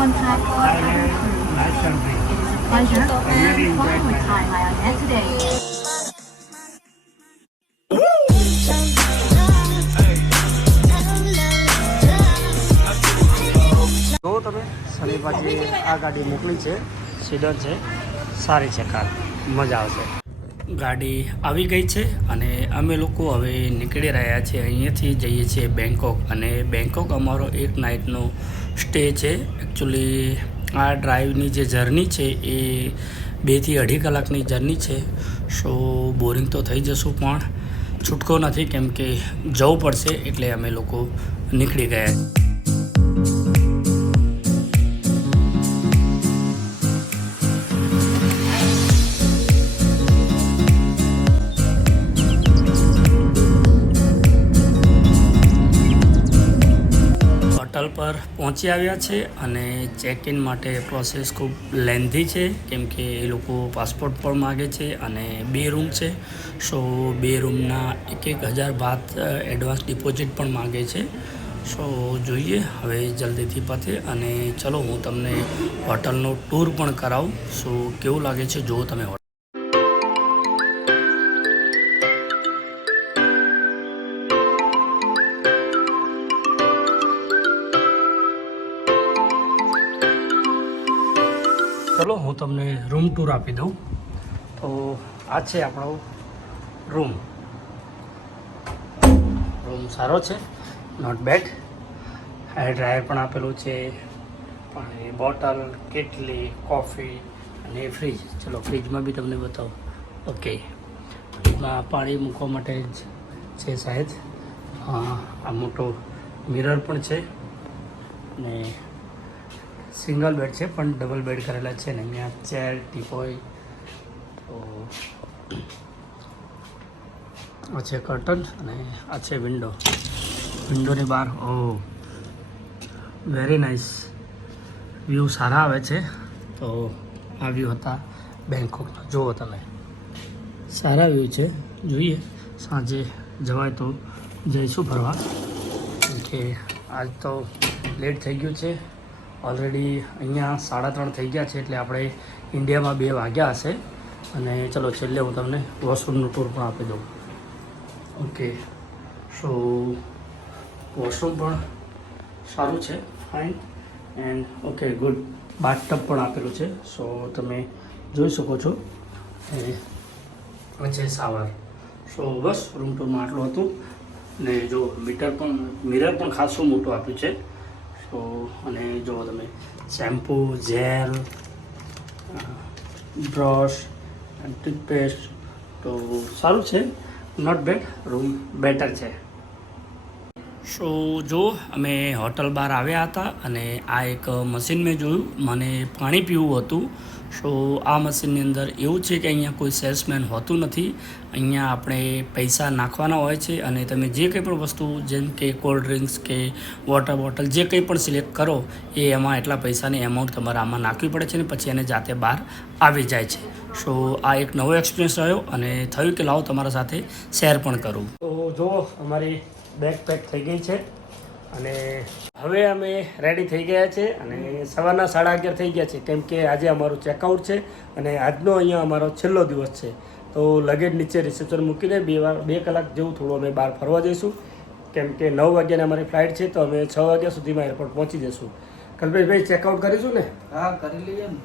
contact or Thailand, nice country. pleasure I really and fly enjoyed with my Thai Airways today. જો તમે શનિવારે આ ગાડી મોકલી છે, સીડર છે, સારી છે કાર, મજા આવશે. ગાડી આવી ગઈ છે અને અમે લોકો હવે નીકળી રહ્યા છીએ. અહીંયાથી જઈએ છીએ બેંકોક, અને બેંકોક અમારો એક નાઇટનો સ્ટે છે. એકચ્યુઅલી આ ડ્રાઈવની જે જર્ની છે એ 2 થી 2.5 કલાકની જર્ની છે. સો બોરિંગ તો થઈ જશું, પણ છૂટકો નથી, કેમ કે જવું પડશે, એટલે અમે લોકો નીકળી ગયા. હોટલ પર પહોંચી આવ્યા છે અને ચેક ઇન માટે પ્રોસેસ ખૂબ લેન્ધી છે, કેમ કે એ લોકો પાસપોર્ટ પણ માગે છે અને 2 રૂમ છે. સો 2 રૂમના 1,000 બાદ એડવાન્સ ડિપોઝિટ પણ માગે છે. સો જોઈએ હવે જલ્દીથી પતે, અને ચલો હું તમને હોટલનો ટૂર પણ કરાવું. સો કેવું લાગે છે જુઓ તમે. ચલો હું તમને રૂમ ટૂર આપી દઉં. તો આ છે આપણો રૂમ સારો છે, નોટ બેડ. હેર ડ્રાયર પણ આપેલું છે, પાણી બોટલ, કેટલી, કોફી અને ફ્રીજ. ચલો ફ્રીજમાં બી તમને બતાવું. ઓકે, ફ્રીજમાં પાણી મૂકવા માટે જ છે શાયદ. આ મોટો મિરર પણ છે, અને સિંગલ બેડ છે પણ ડબલ બેડ કરેલા છે ને. અહીંયા ચેર, ટીપોય, તો આ છે કર્ટન, અને આ છે વિન્ડો. વિન્ડોની બહાર વેરી નાઇસ વ્યૂ સારા આવે છે. તો આ વ્યૂ હતા બેંકોકના. જુઓ તમે, સારા વ્યૂ છે. જોઈએ સાંજે જવાય તો જઈશું ફરવા, કેમ કે આજ તો લેટ થઈ ગયું છે. ઓલરેડી અહીંયા 3:30 થઈ ગયા છે, એટલે આપણે ઇન્ડિયામાં 2 વાગ્યા હશે. અને ચલો છેલ્લે હું તમને વોશરૂમનું ટૂર પણ આપી દઉં. ઓકે, સો વોશરૂમ પણ સારું છે, fine and okay good. Bathtub પણ આપેલું છે, સો તમે જોઈ શકો છો. અને છે શાવર. સો બસ રૂમ ટૂરમાં આટલું હતું. ને જો મિરર પણ ખાસું મોટું આપ્યું છે. તો અને જો તમે શેમ્પૂ, જેલ, બ્રશ, ટૂથપેસ્ટ, તો સારું છે, નોટ બેડ. રૂમ બેટર છે. સો જો અમે હોટલ બહાર આવ્યા હતા, અને આ એક મશીન મેં જોયું. મને પાણી પીવું હતું. સો આ મશીનની અંદર એવું છે કે અહીંયા કોઈ સેલ્સમેન હોતું નથી. અહીંયા આપણે પૈસા નાખવાના હોય છે, અને તમે જે કંઈ પણ વસ્તુ, જેમ કે કોલ્ડ ડ્રિંક્સ કે વોટર બોટલ, જે કંઈ પણ સિલેક્ટ કરો એ એમાં એટલા પૈસાની અમાઉન્ટ તમારે આમાં નાખવી પડે છે, ને પછી એને જાતે બહાર આવી જાય છે. સો આ એક નવો એક્સપિરિયન્સ રહ્યો, અને થયું કે લાવો તમારા સાથે શેર પણ કરું. તો જો અમારી બેગ પેક થઈ ગઈ છે, અને હવે અમે રેડી થઈ ગયા છે. અને સવારના 11:30 થઈ ગયા છે, કેમ કે આજે અમારું ચેકઆઉટ છે, અને આજનો અહીંયા અમારો છેલ્લો દિવસ છે. તો લગેજ નીચે રિસેપ્શન મૂકીને 2 કલાક જેવું થોડું અમે બહાર ફરવા જઈશું, કેમ કે 9 વાગ્યાની અમારી ફ્લાઇટ છે. તો અમે 6 વાગ્યા સુધીમાં એરપોર્ટ પહોંચી જઈશું. કલ્પેશભાઈ, ચેકઆઉટ કરીશું ને? હા, કરી લઈએ ને,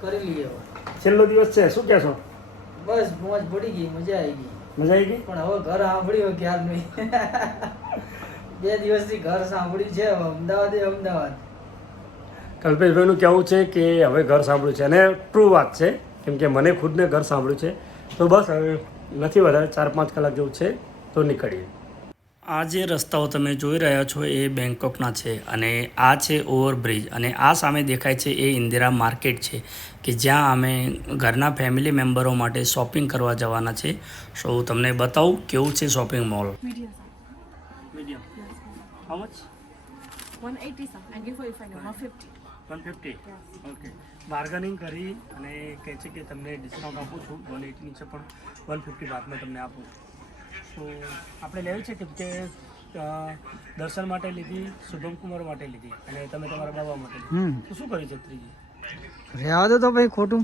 કરી લઈએ. છેલ્લો દિવસ છે, શું કહેશો? બસ મોજ પડી ગઈ, મજા આવી ગઈ. મજા આવી ગઈ? પણ હવે ઘર સાંભળ્યું ક્યાર નહીં. 2 દિવસથી ઘર સાંભળ્યું છે, અમદાવાદ. કલ્પેશભાઈનું કહેવું છે કે હવે ઘર સાંભળ્યું છે, અને ટ્રુ વાત છે, કેમ કે મને ખુદને ઘર સાંભળ્યું છે. તો બસ હવે નથી વધારે, 4-5 કલાક જેવું છે, તો નીકળીએ. આ જે રસ્તાઓ તમે જોઈ રહ્યા છો એ બેંકોકના છે, અને આ છે ઓવરબ્રિજ, અને આ સામે દેખાય છે એ ઇન્દિરા માર્કેટ છે, કે જ્યાં અમે ઘરના ફેમિલી મેમ્બરો માટે શોપિંગ કરવા જવાના છે. સો તમને બતાવું કેવું છે shopping mall. Medium. How much? 180 sir. I give you if I know 150. 150. Okay, bargaining કરી અને કહે છે કે તમને ડિસ્કાઉન્ટ આપું છું. 180 ની છે, પણ 150 બાદમાં તમને આપું. તો આપણે લેવી છે, કેમ કે દર્શન માટે લીધી, શુભમ કુમાર માટે લીધી અને તમે તમારા બાબા માટે લીધી. તો શું કર્યું છે ત્રીજી? રહેવા દો તો ભાઈ ખોટું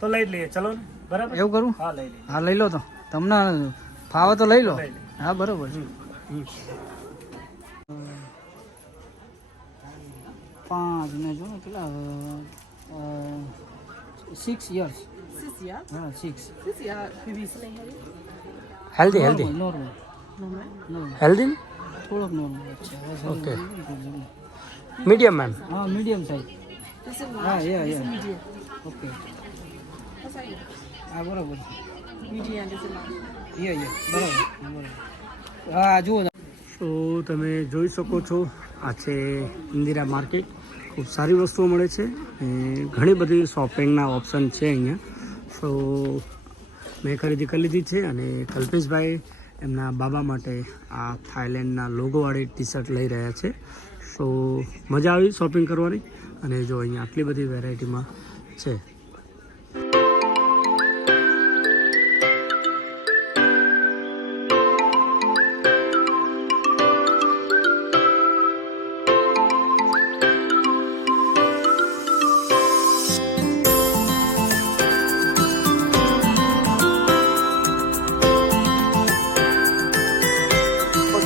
તો લઈ જ લઈએ, ચલો ને. બરાબર, એવું કરું. હા લઈ લઈએ. હા લઈ લો તો, તમને ફાવે તો લઈ લો. લઈ લઈએ. હા બરોબર છે. 5 ને જો કેટલા 6 years. 6 years. હા 6. 6 years. PVC નહીં હોય. Healthy healthy normal Normal. Healthy થોડોક નોર્મલ છે. Okay, medium ma'am. હા મીડિયમ સાઈઝ. This is હા large. Yeah This is yeah medium. Okay What size? હા બરોબર Medium. This is large. યા બરોબર હા જુઓ. તો તમે જોઈ શકો છો, આ છે ઇન્દિરા માર્કેટ. ખૂબ સારી વસ્તુઓ મળે છે અને ઘણી બધી શોપિંગના ઓપ્શન છે અહીંયા. સો મેં ખરીદી કરી લીધી છે અને કલ્પેશભાઈ એમના બાબા માટે આ થાઈલેન્ડના લોગોવાળી ટી શર્ટ લઈ રહ્યા છે. સો મજા આવી શોપિંગ કરવાની અને જો અહીંયા આટલી બધી વેરાયટીમાં છે.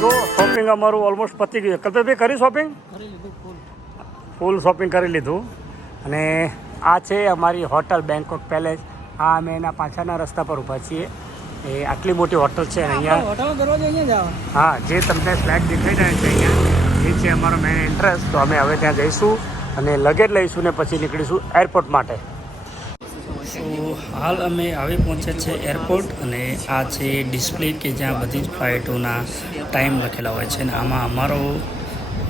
જો શોપિંગ અમારું ઓલમોસ્ટ પતી ગયું. કલ્પેશભાઈ કરી શોપિંગ? ફૂલ શોપિંગ કરી લીધું અને આ છે અમારી હોટલ બેંકોક પેલેસ. આ અમે એના પાછળના રસ્તા પર ઊભા છીએ. એ આટલી મોટી હોટલ છે અને અહીંયા હોટલ કરવા જઈએ જાવ. હા, જે તમને ફ્લેટ દેખાઈ રહ્યા છે અહીંયા એ છે અમારો મેઇન એન્ટ્રન્સ. તો અમે હવે ત્યાં જઈશું અને લગેજ લઈશું ને પછી નીકળીશું એરપોર્ટ માટે. તો હાલ અમે આવી પહોંચ્યા છે એરપોર્ટ અને આ છે ડિસ્પ્લે કે જ્યાં બધી જ ફ્લાઇટોના ટાઈમ લખેલા હોય છે અને આમાં અમારો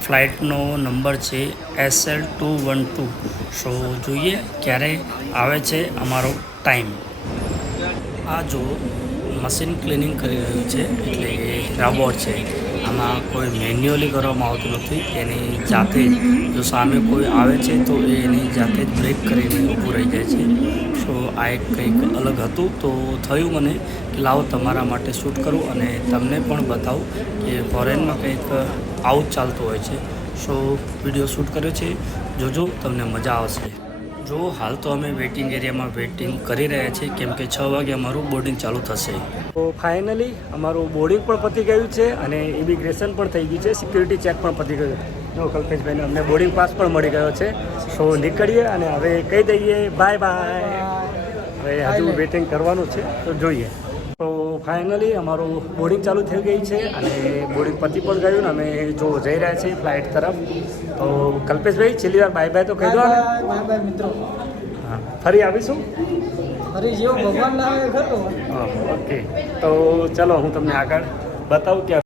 ફ્લાઇટનો નંબર છે SL212. સો જોઈએ ક્યારે આવે છે અમારો ટાઈમ. આ જો મશીન ક્લિનિંગ કરી રહ્યું છે એટલે એ રોબોટ છે. આમાં કોઈ મેન્યુઅલી કરવામાં આવતું નથી, એની જાતે જ જો સામે કોઈ આવે છે તો એ એની જાતે જ બ્રેક કરીને ઊભું રહી જાય છે. સો આ એક કંઈક અલગ હતું તો થયું મને કે લાવો તમારા માટે શૂટ કરું અને તમને પણ બતાવું કે ફોરેનમાં કંઈક આવું જ ચાલતું હોય છે. સો વિડીયો શૂટ કર્યો છે, જોજો તમને મજા આવશે. જો હાલ તો અમે વેઇટિંગ એરિયામાં વેઇટિંગ કરી રહ્યા છીએ કેમ કે 6 વાગે અમારું બોર્ડિંગ ચાલુ થશે. તો ફાઇનલી અમારું બોર્ડિંગ પણ પતી ગયું છે અને ઇમિગ્રેશન પણ થઈ ગયું છે, સિક્યુરિટી ચેક પણ પતી ગયું. જો કલ્પેશભાઈને અમને બોર્ડિંગ પાસ પણ મળી ગયો છે. સો નીકળીએ અને હવે કહી દઈએ બાય બાય. હવે હજુ વેઇટિંગ કરવાનું છે તો જોઈએ. તો ફાઇનલી અમારું બોર્ડિંગ ચાલુ થઈ ગઈ છે અને બોર્ડિંગ પતી પણ ગયું ને અમે જો જઈ રહ્યા છીએ ફ્લાઇટ તરફ. તો કલ્પેશભાઈ છેલ્લી વાર બાય બાય તો કહી દો ને. બાય બાય મિત્રો. હા, ફરી આવીશું. ફરી જેવો ભગવાન લાવે ખરો. હા ઓકે, તો ચલો હું તમને આગળ બતાવું કે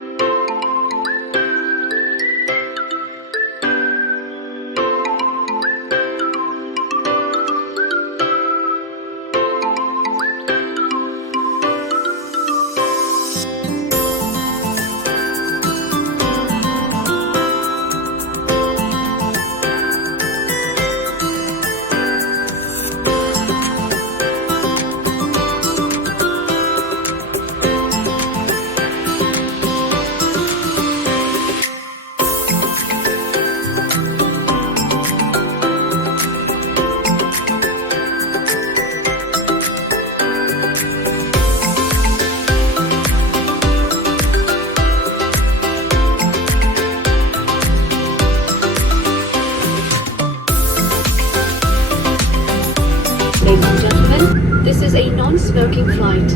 Ladies and gentlemen, this is a non-smoking flight.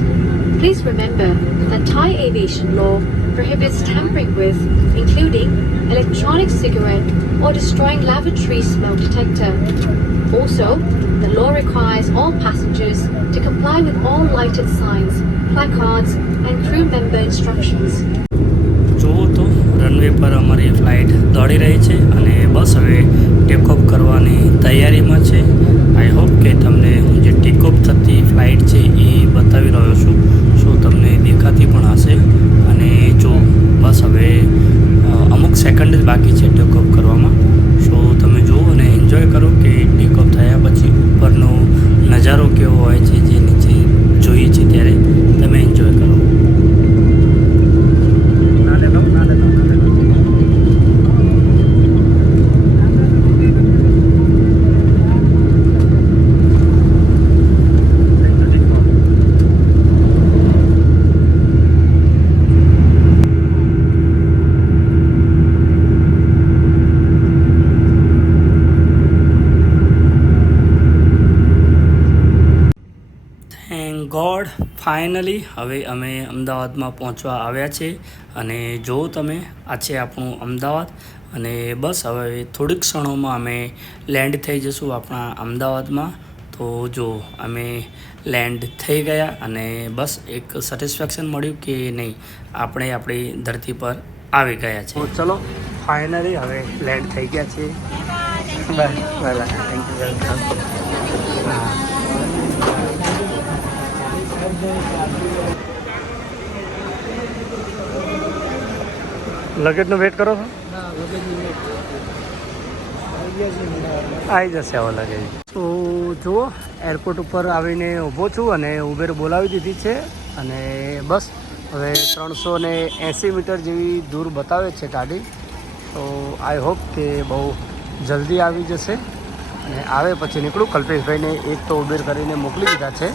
Please remember that Thai aviation law prohibits tampering with, including electronic cigarette or destroying lavatory smoke detector. Also, the law requires all passengers to comply with all lighted signs, placards and crew member instructions. જુઓ તો runway પર અમારી flight દોડી રહી છે અને બસ હવે take-off કરવાની તૈયારીમાં છે. આઈ હોપ કે તમને જે ટેકઓફ થતી ફ્લાઇટ છે એ બતાવી રહ્યો છું. સો તમને દેખાતી પણ હશે અને જો બસ હવે અમુક સેકન્ડ જ બાકી છે ટેકઓફ કરવામાં. સો તમે જુઓ અને એન્જોય કરો કે ટેકઓફ થયા પછી ઉપરનો નજારો કેવો હોય છે જે નીચે જોઈએ છે ત્યારે તમે એન્જોય કરો. ના લે લો ફાઇનલી હવે અમે અમદાવાદમાં પહોંચવા આવ્યા છે અને જો તમે આ છે આપણું અમદાવાદ અને બસ હવે થોડીક ક્ષણોમાં અમે લેન્ડ થઈ જઈશું આપણા અમદાવાદમાં. તો જો અમે લેન્ડ થઈ ગયા અને બસ એક સેટિસ્ફેક્શન મળ્યું કે નહીં આપણે આપણી ધરતી પર આવી ગયા છે. તો ચલો ફાઇનલી હવે લેન્ડ થઈ ગયા છે. Bye thank you welcome. લગેજનો વેટ કરો છો? આવી જશે હવે લગેજ. તો જુઓ એરપોર્ટ ઉપર આવીને ઊભો છું અને ઉબેર બોલાવી દીધી છે અને બસ હવે 380 મીટર જેવી દૂર બતાવે છે ગાડી. તો આઈ હોપ કે બહુ જલ્દી આવી જશે અને આવે પછી નીકળું. કલ્પેશભાઈને એક તો ઉબેર કરીને મોકલી દીધા છે,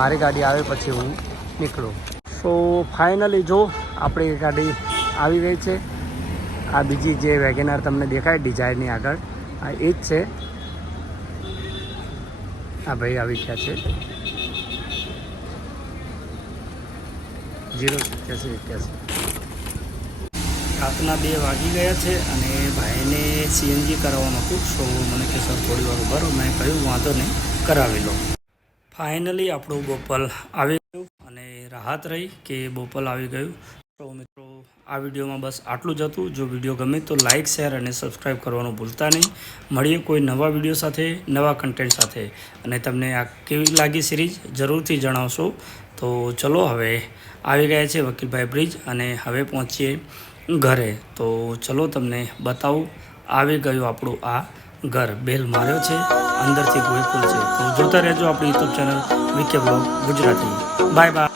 મારી ગાડી આવે પછી હું નીકળું. સો ફાઇનલી જો આપણી ગાડી આવી ગઈ છે. આ બીજી જે વેગેનાર તમને દેખાય ડિઝાયરની આગળ આ એ જ છે. આ ભાઈ આવી ગયા છે 08781. રાતના 2 વાગી ગયા છે અને ભાઈને સીએનજી કરાવવાનું હતું. સો મને કે સર થોડી વાર ઉભા રહો. મેં કહ્યું વાંધો નહીં કરાવી લો. ફાઇનલી આપણું બોપલ આવી ગયું અને રાહત રહી કે બોપલ આવી ગયું. તો મિત્રો આ વિડીયોમાં બસ આટલું જ હતું. જો વિડીયો ગમે તો લાઇક શેર અને સબસ્ક્રાઈબ કરવાનું ભૂલતા નહીં. મળીએ કોઈ નવા વિડીયો સાથે નવા કન્ટેન્ટ સાથે અને તમને આ કેવી લાગી સિરીઝ જરૂરથી જણાવશો. તો ચલો હવે આવી ગયા છે વકીલભાઈ બ્રિજ અને હવે પહોંચીએ ઘરે. તો ચલો તમને બતાવું. આવી ગયું આપણું આ ઘર. બેલ માર્યો છે, અંદરથી ગોયકુલ છે. તો જોતા રહેજો આપણી YouTube channel VK blog Gujarati. Bye bye.